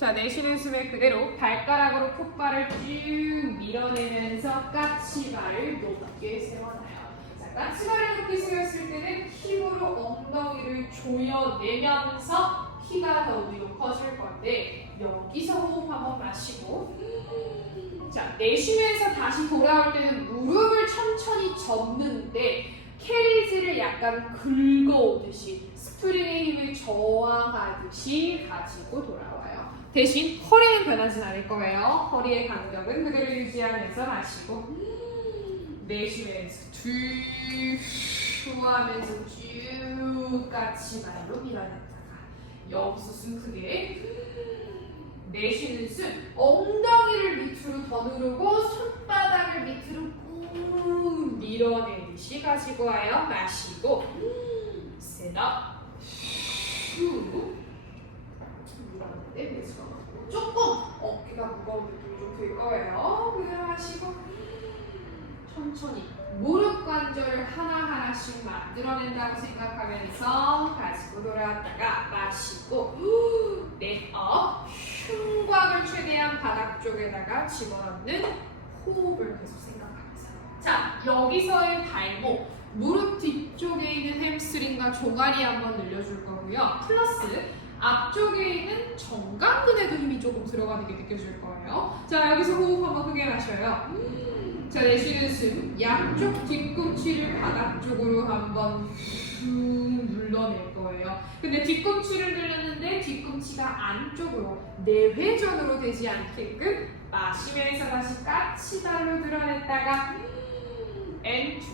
자, 내쉬는 숨에 그대로 발가락으로 콧발을 쭉 밀어내면서 까치발을 높게 세워놔요. 자, 까치발을 높게 세웠을 때는 힘으로 엉덩이를 조여내면서 키가 더 위로 커질 건데 여기서 호흡 한번 마시고 자, 내쉬면서 다시 돌아올 때는 무릎을 천천히 접는데 캐리지를 약간 긁어오듯이 스프링의 힘을 저항하듯이 가지고 돌아와요. 대신 허리는 변하진 않을 거예요. 허리의 간격은 그대로 유지하면서 마시고. 내쉬면서 쭉 하면서 쭉 같이 발로 밀어냈다가 숨 크게. 내쉬는 숨 엉덩이를 밑으로 더 누르고 손바닥을 밑으로 꾹 밀어내듯이 가지고 와요. 마시고. 셋업. 후 배수가 많고 조금 어깨가 무거운 느낌이 좀 들 거예요. 그대로 마시고 천천히 무릎 관절 하나하나씩 만들어낸다고 생각하면서 가지고 돌아왔다가 마시고 넷업 흉곽을 최대한 바닥 쪽에다가 집어넣는 호흡을 계속 생각하면서. 자 여기서의 발목 무릎 뒤쪽에 있는 햄스트링과 종아리 한번 늘려줄 거고요. 플러스 앞쪽에 있는 정강근에도 힘이 조금 들어가는 게 느껴질 거예요. 자 여기서 호흡 한번 크게 마셔요. 자 내쉬는 숨. 양쪽 뒤꿈치를 바닥 쪽으로 한번 쭉 눌러낼 거예요. 근데 뒤꿈치를 늘렸는데 뒤꿈치가 안쪽으로 내회전으로 되지 않게끔 마시면서 다시 까치발로 늘어냈다가 엔투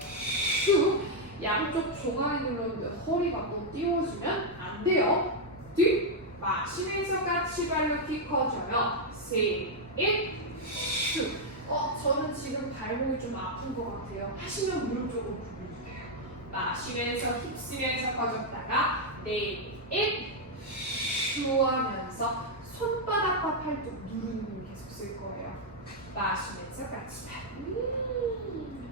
슈 양쪽 종아리 눌렀는데 허리가 또 띄워지면 안 돼요 뒤 마시면서 까치발로 키 커져요. 셋잇슈 어 저는 지금 발목이 좀 아픈 것 같아요. 하시면 무릎 조금 굽혀주세요. 마시면서 힙 쓰면서 커졌다가 내잇 슈하면서 손바닥과 팔뚝 누르는 힘 계속 쓸 거예요. 마시면서 같이 발.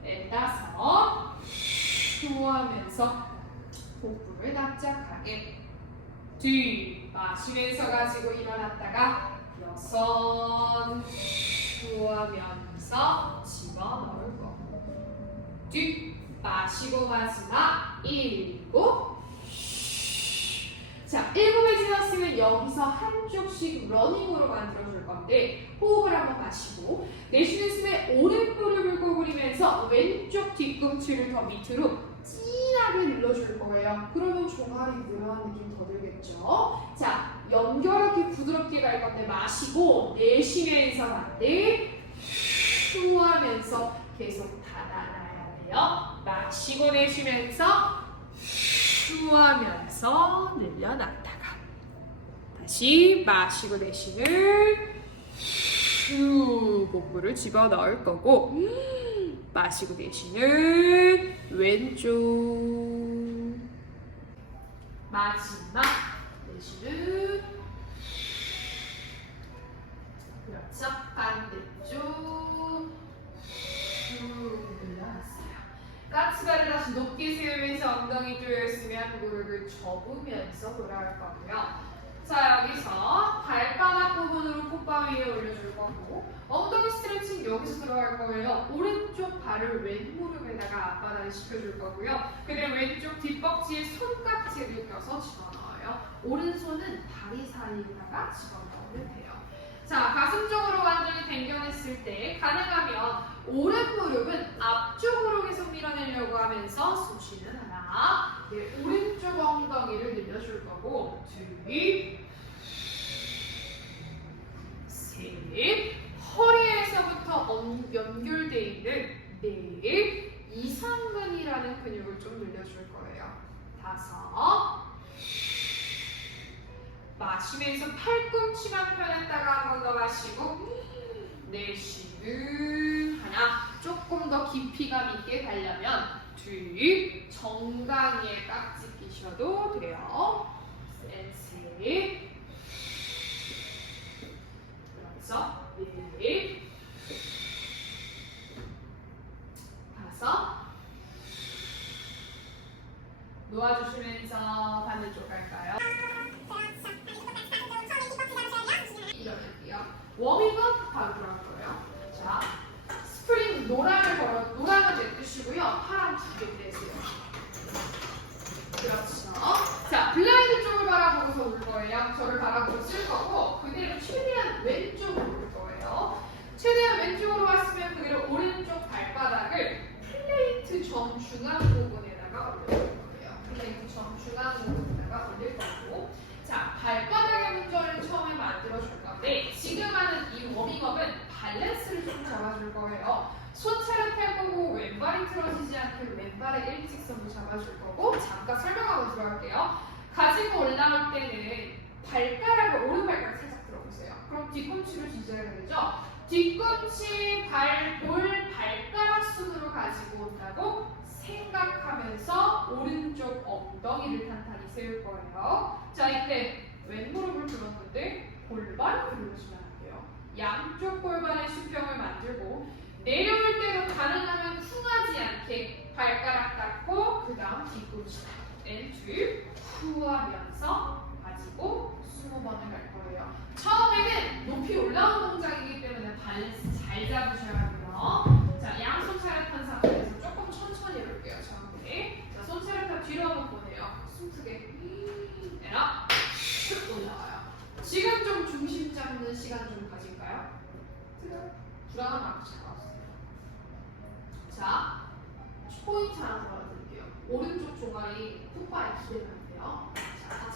내다섯 슈 하면서 복부를 납작하게 뒤 마시면서 가지고 일어났다가 여섯 슈하면서 집어넣을 거. 뒤 마시고 마지막 일곱 자, 일곱을 지났으면 여기서 한 쪽씩 러닝으로 만들어줄 건데 호흡을 한번 마시고 내쉬는 숨에 오른무릎을 구부리면서 왼쪽 뒤꿈치를 더 밑으로 진하게 눌러줄 거예요. 그러면 종아리 늘어난 느낌 더 들겠죠? 자, 연결하게 부드럽게 갈 건데 마시고 내쉬면서 반대 슈하면서 계속 닫아놔야 돼요. 마시고 내쉬면서 슈하면서 늘려놨다가 다시 마시고 내쉬는 슈 복부를 집어 넣을 거고 마시고 내쉬는 왼쪽. 마지막 내쉬는. 그렇죠. 반대쪽. 슈 늘려놨어요 까치발을 다시 높게 세우면서 엉덩이 조였으면 무릎을 접으면서 돌아올 거고요. 자 여기서 발바닥 부분으로 콧바 위에 올려줄 거고 엉덩이 스트레칭 여기서 들어갈 거예요. 오른쪽 발을 왼 무릎에다가 앞바닥에 시켜줄 거고요. 그리고 왼쪽 뒷벅지에 손깍지를 껴서 집어넣어요. 오른손은 다리 사이에다가 집어넣으면 돼요. 자 가슴 쪽으로 완전히 당겨냈을 때 가능하면 오른 무릎은 앞쪽으로 계속 밀어내려고 하면서 숨 쉬는 하나 네, 오른쪽 엉덩이를 늘려줄 거고 둘 셋, 허리에서부터 엉- 연결돼 있는 넷, 이상근이라는 근육을 좀 늘려줄 거예요. 다섯, 마시면서 팔꿈치만 펴냈다가 한 번 더 마시고 내쉬는 하나, 조금 더 깊이감 있게 가려면 둘, 정강이에 깍지 끼셔도 돼요. 셋, 셋, 그렇죠? 넷, 다섯, 놓아주시면서 반대쪽 갈까요? 처음에 뒷벅지 잡고 처음에 뒷벅지 잡고 워밍업 바로 들어갈 거예요. 자, 스프링 노랑을 걸어 노랑은 내뜨시고요. 파랑 두개 떼세요. 그렇죠. 자, 블라인드 쪽을 바라보고서 올 거예요. 저를 바라보고 쓸 거고 그대로 최대한 왼쪽으로 올 거예요. 최대한 왼쪽으로 왔으면 그대로 오른쪽 발바닥을 플레이트 점 중앙 부분에다가 올릴 거예요. 플레이트 점 중앙 부분에다가 올릴 거고 자, 발바닥의 문절을 처음에 만들어 줄 건데 지금 하는 이 워밍업은 밸런스를 좀 잡아줄 거예요. 손차를 펼 거고 왼발이 틀어지지 않게 왼발의 일직선도 잡아줄 거고 잠깐 설명하고 들어갈게요. 가지고 올라올 때는 발가락을 오른발가락 살짝 들어보세요. 그럼 뒤꿈치를 뒤져야 되죠? 뒤꿈치, 발, 볼, 발가락 순으로 가지고 온다고 생각하면서 오른쪽 엉덩이를 탄탄히 세울 거예요. 자, 이때 왼무릎을 들었는데 골반을 들어주시면 안 돼요. 양쪽 골반의 수평을 만들고 내려올 때도 가능하면 쿵하지 않게 발가락 닦고 그 다음 뒤꿈치 앤뒤 후하면서 가지고 20번을 갈 거예요. 처음에는 높이 올라오는 동작이기 때문에 밸런스 잘 잡으셔야 돼요. 자, 양손 차렷한 상태에서 조금 천천히 해볼게요. 처음에. 자, 손 차렷한 뒤로 한번 보내요. 숨 크게. 내라. 슉 올라와요. 지금 좀 중심 잡는 시간 좀 가질까요? 불안한 마음 잡아주세요. 자, 포인트 하나 들어드릴게요. 오른쪽 종아리 풋바에 기대면 안 돼요.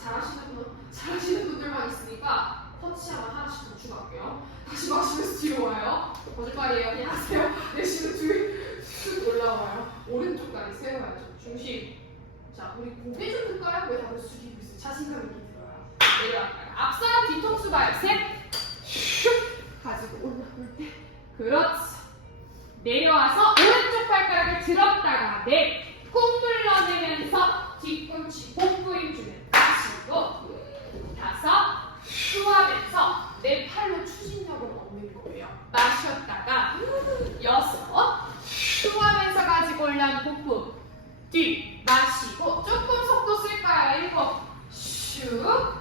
잘하시는 분, 잘하시는 분들만 있으니까 터치하면 하나씩 더 추가할게요. 다시 마시면서 뒤로 와요. 거짓말이에요. 안녕하세요. 내쉬는 뒤 올라와요. 오른쪽 다리 세워야죠. 중심. 자, 우리 고개 좀 들까요? 왜 다들 숙이고 있어요? 자신감 있게 들어요. 내려갈까요? 앞사람 뒤통수 봐요. 셋. 슉 가지고 올라올 때. 그렇지. 내려와서 오른쪽 발가락을 들었다가 넷. 꾹 눌러내면서 뒤꿈치 복부 힘주면 다시고 다섯. 수하면서 내 팔로 추진력을 얻는 거예요. 마셨다가 여섯. 수하면서 가지고 올라온 복부 뒤 마시고 조금 속도 쓸까요? 일곱 슉,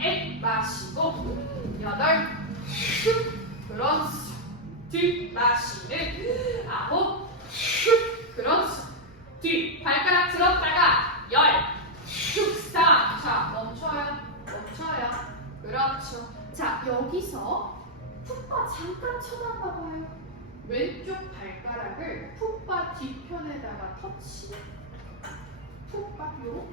앱 마시고 여덟 슉, 그렇죠. 뒤 마시는 아홉 슉, 그렇죠. 뒤 발가락 들었다가 열 슉, 스탑. 자 멈춰요, 멈춰요. 그렇죠. 자 여기서 풋바 잠깐 쳐다봐봐요. 왼쪽 발가락을 풋바 뒤편에다가 터치. 풋바 요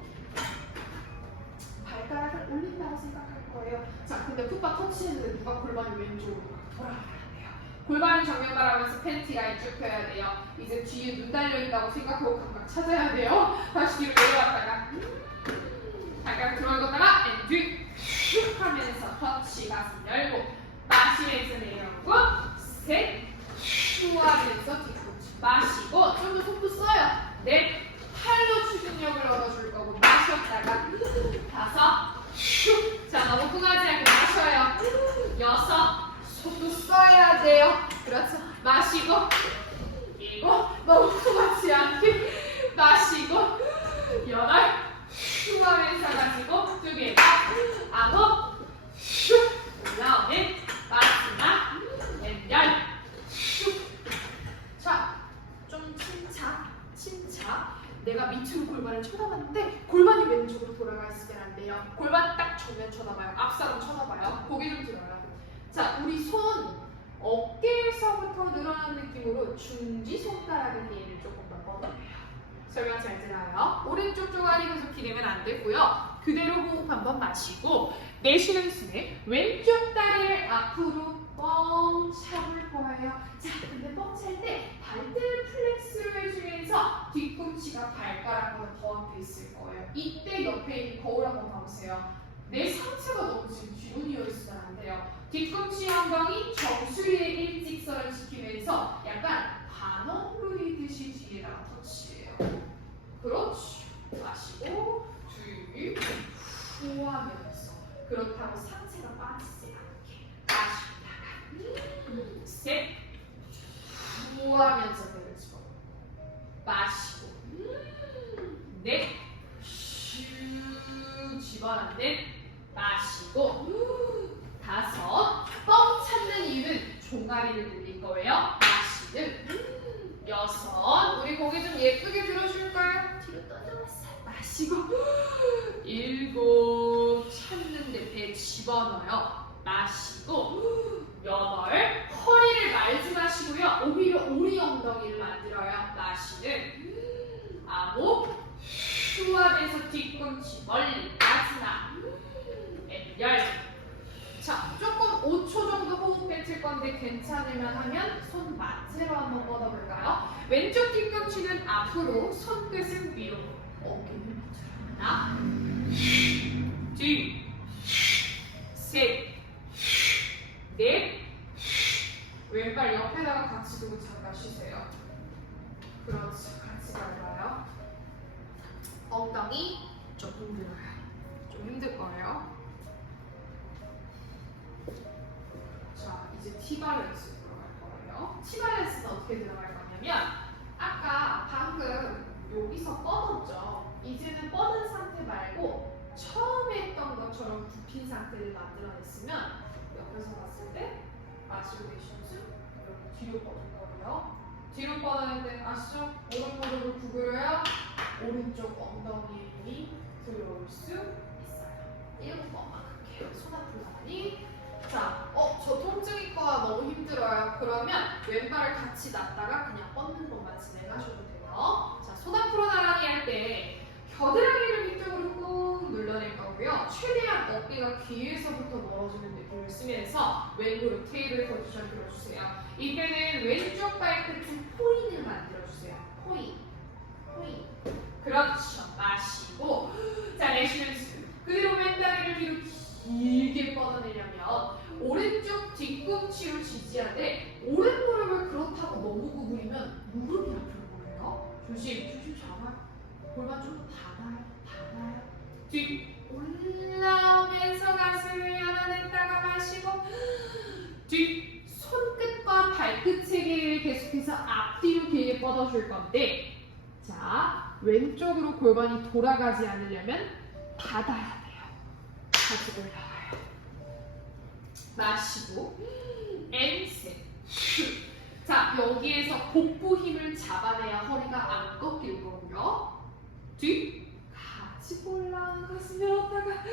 발가락을 올린다고 생각할 거예요. 자, 근데 풋바 터치했는데 누가 골반이 왼쪽으로 돌아가야 돼요. 골반을 정면 바라면서 팬티 라인 쭉 펴야 돼요. 이제 뒤에 눈 달려 있다고 생각하고 감각 찾아야 돼요. 다시 뒤로 내려왔다가 음, 발가락 들어가다가 앤 뒤 슉 하면서 터치 가슴 열고 마시면서 내려오고 셋 휴하면서 뒤꿈치 마시고 좀 더 속도 써요. 넷 팔로 추진력을 얻어줄 거고 마셨다가 다섯 슉. 자 너무 흥하지 않게 마셔요. 여섯 속도 써야 돼요. 그렇죠. 마시고 일곱 너무 흥하지 않게 마시고 여덟 슉하면서 가지고 두 개. 아홉 슉 올라오는 마지막 열 슉. 자, 좀 침착. 내가 밑으로 골반을 쳐다봤는데 골반이 왼쪽으로 돌아가 돼요. 골반 딱 정면 쳐다봐요. 앞사람 쳐다봐요. 고개 좀 들어요. 자, 우리 손 어깨에서부터 늘어난 느낌으로 중지 손가락의 힘을 조금 더 뻗어내요. 설명 잘 들어요. 오른쪽 종아리 계속 기대면 안 되고요. 그대로 호흡 한번 마시고 내쉬는 숨에 왼쪽 다리를 앞으로 뻥 차볼 거예요. 자, 근데 뻥 찰때 반대를 플렉스를 해주면서 뒤꿈치가 발가락보다 더 앞에 있을 거예요. 이때 옆에 있는 거울 한번 봐보세요. 내 상체가 너무 지금 뒤로 뉘어 있으면 안 돼요. 뒤꿈치 엉덩이 정수리의 일직선을 지키면서 약간 다리를 늘릴 거예요. 마시는 음, 여섯. 우리 고개 좀 예쁘게 들어줄까요? 뒤로 떠들었어요. 마시고 일곱. 참는데 배 집어넣어요. 마시고 여덟. 허리를 말지 마시고요. 오히려 오리 엉덩이를 만들어요. 마시는 음, 아홉. 수압에서 뒤꿈치 멀리 마지막 열. 자, 조금 5초 정도 호흡 뱉을 건데 괜찮으면 하면 손 마체로 한번 뻗어볼까요? 왼쪽 뒤꿈치는 앞으로, 손끝은 위로. 어깨는 붙여라. 하나, 둘, 상태를 만들어냈으면 옆에서 봤을 때숨 이렇게 뒤로 뻗을 거예요. 뒤로 돼. 아시죠? 오른 무릎을 구부려야 오른쪽 엉덩이에 힘이 들어올 수 있어요. 일곱 번만 할게요. 손 앞으로 가니. 자, 어, 저 통증 있거나 너무 힘들어요. 그러면 왼발을 같이 놨다가 그냥 뻗는 것만 진행하셔도 돼요. 자, 손 앞으로 나란히 할 때 겨드랑이를 위쪽으로 꾹 눌러낼 거고요. 최대한 어깨가 귀에서부터 멀어지는 느낌을 쓰면서 왼무릎 테이블 포지션 들어주세요. 이때는 왼쪽 발끝은 포인을 만들어주세요. 포인, 포인. 그렇죠. 마시고 자 내쉬면서 그대로 왼다리를 뒤로 길게 뻗어내려면 오른쪽 뒤꿈치로 지지하되 오른 무릎을 그렇다고 너무 구부리면 무릎이 아플 거예요. 조심, 조심 잡아. 골반 좀 닫아요, 닫아요. 뒤 올라오면서 가슴을 열어냈다가 마시고 뒤 손끝과 발끝 체계를 계속해서 앞뒤로 길게 뻗어줄 건데 자 왼쪽으로 골반이 돌아가지 않으려면 닫아야 돼요. 다시 올라와요. 마시고 엔세 자 여기에서 복부 힘을 잡아내야 허리가 안 꺾일 거고요. 뒤? 같이 올라온 가슴 열었다가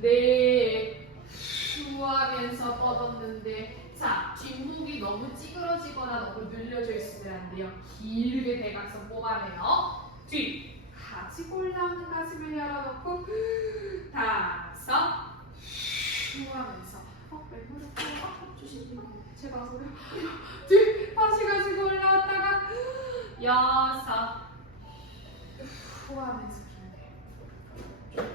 네. 추하면서 뻗었는데 자 뒷목이 너무 찌그러지거나 너무 늘려져 있으면 안 돼요. 길게 대각선 뽑아내요. 뒤. 같이 올라오는 가슴을 열어놓고 다섯. 추하면서 어 왼무릎 꽉 주시면 제가 소리 뒤. 다시 가지고 올라왔다가 여섯 후하면서 길게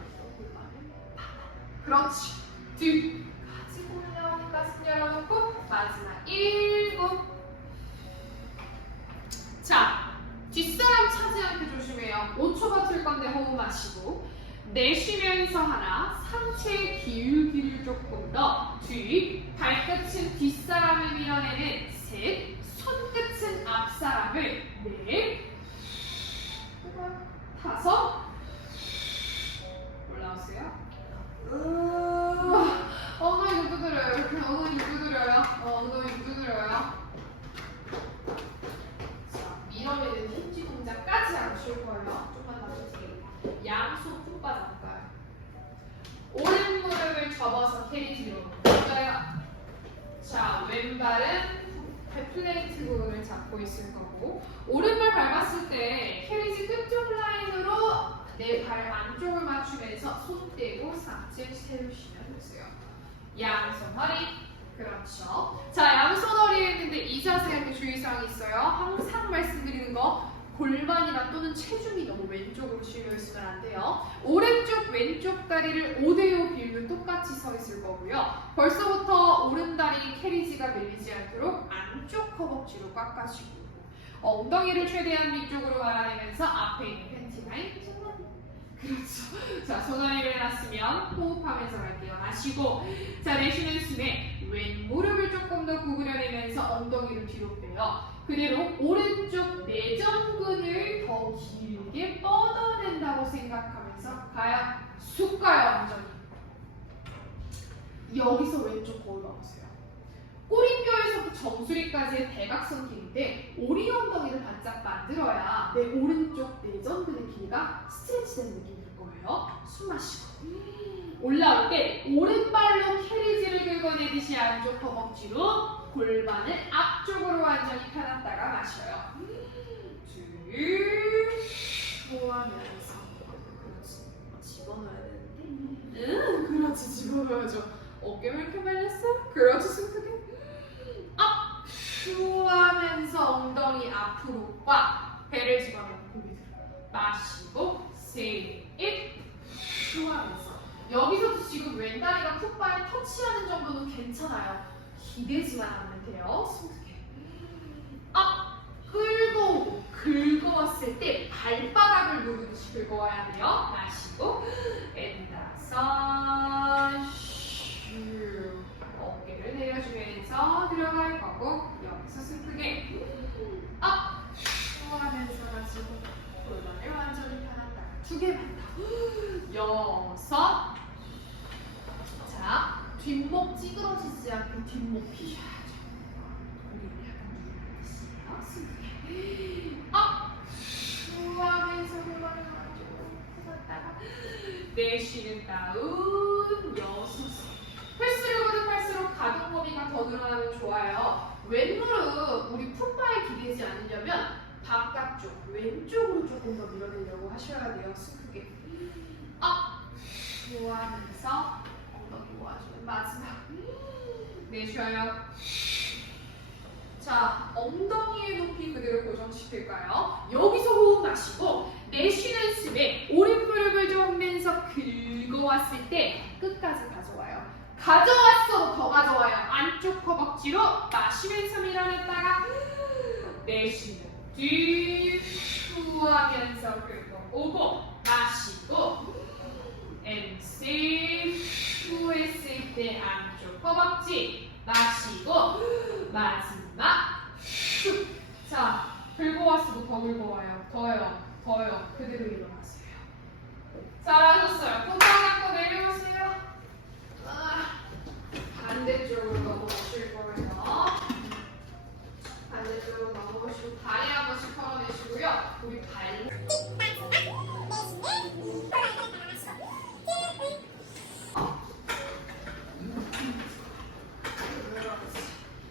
그렇지 뒤 가지고 올라오는 가슴 열어놓고 마지막 일곱. 자 뒷사람 차지 않게 조심해요. 5초 버틸 건데 호흡 마시고. 내쉬면서 하나 상체 기울기를 조금 더 뒤 발끝은 뒷사람을 밀어내는 셋 손끝은 앞사람을 넷 다섯 올라오세요. 으, 엉덩이 두드려요. 이렇게 엉덩이 두드려요. 어, 엉덩이 두드려요. 자, 밀어내는 힌지 동작까지 안 쉬울 거예요. 좀만 더 주세요. 양손 푹 빠져볼까요? 오른 무릎을 접어서 캐리 뒤로 볼까요? 자, 왼발은 플레이트 부분을 잡고 있을 거고 오른발 밟았을 때 캐리지 끝쪽 라인으로 내 발 맞추면서 손 떼고 상체 세우시면 되세요. 양손 허리 그렇죠. 자 양손 허리 했는데 이 자세한테 주의사항이 있어요. 항상 말씀드리는 거 골반이나 또는 체중이 너무 왼쪽으로 실려 있으면 안 돼요. 오른쪽 왼쪽 다리를 5대5 비율로 똑같이 서 있을 거고요. 벌써부터 오른 다리 캐리지가 밀리지 않도록 안쪽 허벅지로 꽉까시고 엉덩이를 최대한 위쪽으로 말아내면서 앞에 있는 팬티 라인 손아리 그렇죠. 자 손아리를 해놨으면 호흡하면서 갈게요. 마시고 자 내쉬는 숨에 왼 무릎을 조금 더 구부려내면서 엉덩이를 뒤로 빼요. 그대로 오른쪽 내전근을 더 길게 뻗어낸다고 생각하면서 가요. 쑥 가요 완전히. 여기서 왼쪽 거울 봐보세요 꼬리뼈에서 엉덩이부터 정수리까지의 대각선 길이인데 오리 엉덩이를 바짝 만들어야 내 오른쪽 내전근의 길이가 스트레치되는 느낌이 들 거예요. 숨 마시고 올라올 때 오른발로 캐리지를 긁어내듯이 안쪽 허벅지로 골반을 앞쪽으로 완전히 펴놨다가 마셔요. 둘, 호하면서 그렇지 집어넣어야 되는데 응 그렇지 집어넣어야죠. 어깨 왜 이렇게 말렸어? 그렇지 숨크게 업 휴하면서 엉덩이 앞으로 꽉 배를 집어넣고 고개 들어 마시고 세입 휴하면서 여기서도 지금 왼다리가 풋바에 터치하는 정도는 괜찮아요. 기대지만 않으면 돼요. 숨크게 업 끌고 오고 긁어왔을 때 발바닥을 누르듯이 긁어와야 돼요. 마시고 엔다선 슈 어깨를 내려주면서 들어갈 거고 여기서 슬프게 업 하면서 가지고 골반을 완전히 편한다. 두 개만 더. 여섯 자 뒷목 찌 않게 뒷목 피셔야죠. 고개를 약간. 슬프게 업 하면서 완전히 펴다가 내쉬는 다운 여섯 횟수를 거듭할수록 가동 범위가 더 늘어나면 좋아요. 왼무릎 우리 풋바에 기대지 않으려면 바깥쪽 왼쪽으로 조금 더 밀어내려고 하셔야 돼요. 숨 크게 업 좋아하면서 엉덩이 모아주는 마지막 내쉬어요. 자 엉덩이의 높이 그대로 고정시킬까요? 여기서 호흡 마시고 내쉬는 숨에 오른무릎을 조으면서 긁어왔을 때 끝까지 가져와요. 가져왔어도 더 가져와요. 안쪽 허벅지로 마시면서 밀어냈다가 내쉬는 뒤 후하면서 긁어 오고 마시고 MC 후했을 때 안쪽 허벅지 마시고 마지막 후. 자 긁어 왔어도 더 긁어 와요. 더요. 더요. 그대로 일어나세요. 잘하셨어요. 콧방 잡고 내려오세요. 아, 반대쪽으로 넘어가실 거예요. 반대쪽으로 넘어가시고 다리 한 번씩 털어내시고요. 우리 발.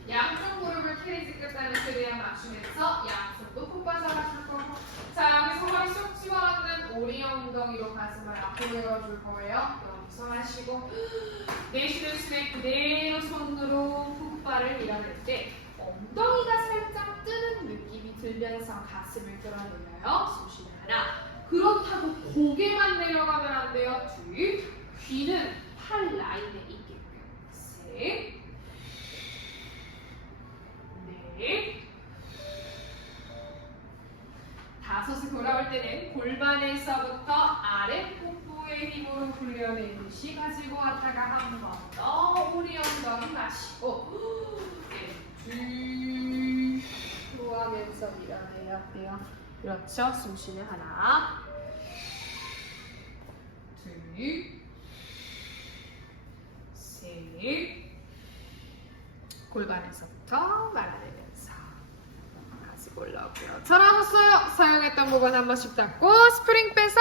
양쪽 무릎을 캐리지 끝단에 최대한 맞추면서 양손도 콧발 잡아줄 거고 자 여기서 허리 쏙 집어넣는 오리 엉덩이로 열어줄 거예요. 여기서 마시고. 내쉬는 숨에 그대로 손으로 풋발을 밀어낼 때 엉덩이가 살짝 뜨는 느낌이 들면서 가슴을 끌어내려요. 숨 쉬는 하나 그렇다고 고개만 내려가면 안 돼요. 둘 귀는 팔 라인에 있게끔 셋. 넷, 다섯을 돌아올 때는 골반에서부터 아래 복부의 힘으로 훈련해듯이 가지고 왔다가 한 번 더 우리 엉덩이 마시고 둘 후하면서 밀어내야 돼요. 그렇죠. 숨 쉬는 하나 둘셋 골반에서부터 말아내면서 가지고 올라오고요. 잘하셨어요. 사용했던 부분 한 번씩 닦고 스프링 빼서